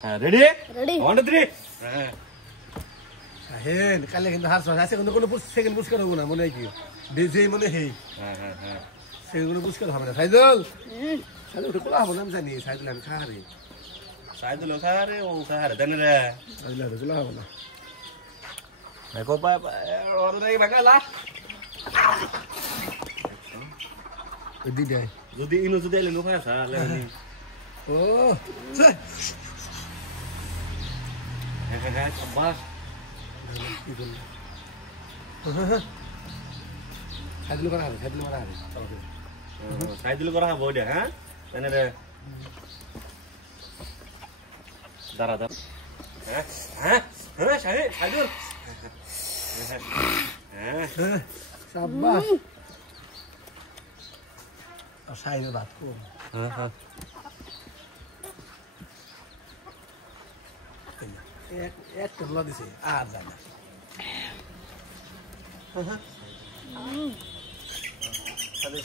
Ready? Ready. 1, 2, 3. Hen, kali kita harus masih কোনো second push করব না মনে কি ডিজে মনে হেই হ্যাঁ সেকেন্ড পুশ করব না সাইদুল সাইদুল তো কোলা হবে না জানি সাইদুল আমি খাহারে সাইদুল খাহারে ও খাহারে দেন রে সাইদুল তো কোলা হবে না দেখো পা ওর নাই বাগালা দি দে যদি ইনো যদি এলে নো খাসা লেনি ও হ্যাঁ বাস সাইদুল করা হবে সাইদুল করা হবে ওটা হ্যাঁ দেন রে দাঁড়া হ্যাঁ সাইদুল হ্যাঁ শাবাশ সাইদুল বাত কো হ্যাঁ এক টলা দিছে আর জানা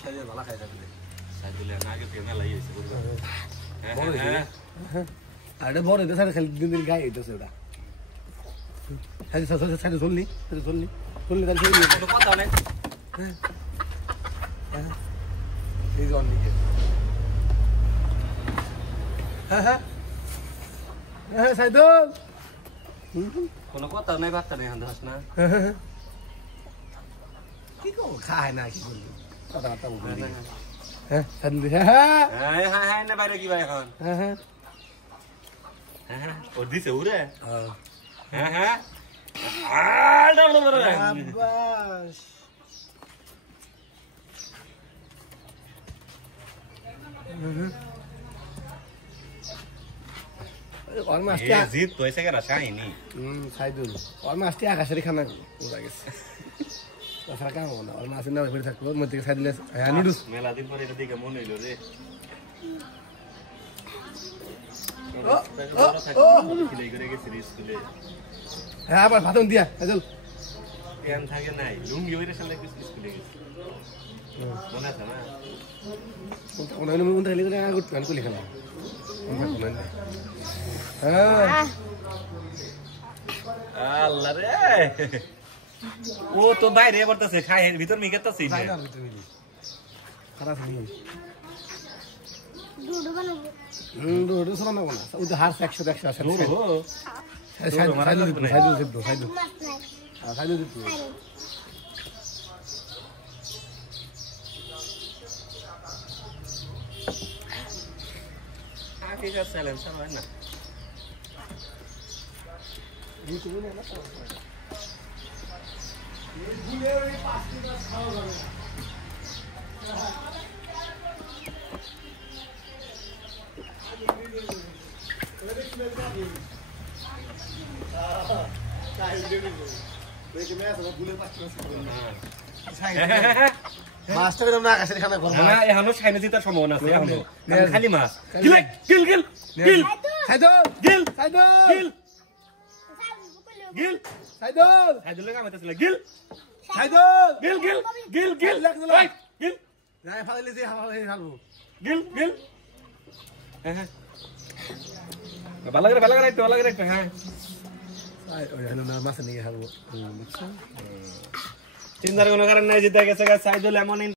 সাইদুল ভালো খাইতা দিলে সাইদুলের আগে ফেমে লাগিয়েছে বুঝছো হ্যাঁ আরে বড় এটা সাইড খালি দিন দিন গায়ে দিতেছে ওটা সাইড চলনি তাহলে সেই কোনো কথা নাই এই জন নিকে হ্যাঁ সাইদুল কোনো কথা নাই বার্তা নাই হান্দাস না কি কো খায় না কি বললি কথা বললি হ্যাঁ হ্যাঁ সাইদুল হ্যাঁ না বাইরে কি ভাই এখন হ্যাঁ ও দিছে উরে হ্যাঁ হ্যাঁ বাস और मास्टर ये जीत तो ऐसे करा शाइनी साइदुल और मास्टर आकाशरी खाना उड़ा গেছে তাছাড়া কাম হবে না আর মাসের নামে ফিরে থাকলো মধ্যে সাইদুল নিডুস মেলা দিন পরে এটা দিকে মনে হইলো রে খেলে করে গেছে স্কুলে হ্যাঁ আবার ভাতন দিয়া সাইদুল জ্ঞান থাকে নাই লুঙ্গি ওইরে সামনে স্কুলে গেছে মনে আছে না কোন হইলো মন তাইলে করে আগুট গান কলি খেলা হ্যাঁ আল্লাহ রে ও তো বাইরে বলতাছে খাই ভিতর মিগাতাছে না খারাপ নেই দুধ বানাবো দুধ সরা না বলা ওই তো হার 100 100 আছে দূর হো সাইদুল মাছ নাই সাইদুল ঠিক আছে চ্যালেঞ্জ হয় না মাছটা বেদম না আকাশের খানা করব না এখনো ছাইনে জিতার সম্ভাবনা আছে এখনো খালি মাছ গিল সাইদুল সাইদুল লাগা মাইতাছিল গিল না ফালাইলে যে হাওয়া হয়ে খাবো গিল হ্যাঁ ভালো করে রাখতে হ্যাঁ ওই হলো না মাছ নিয়ে খাবো চিন্তার কোনো কারণ নাই জিতে গেছে সাইদুল এমন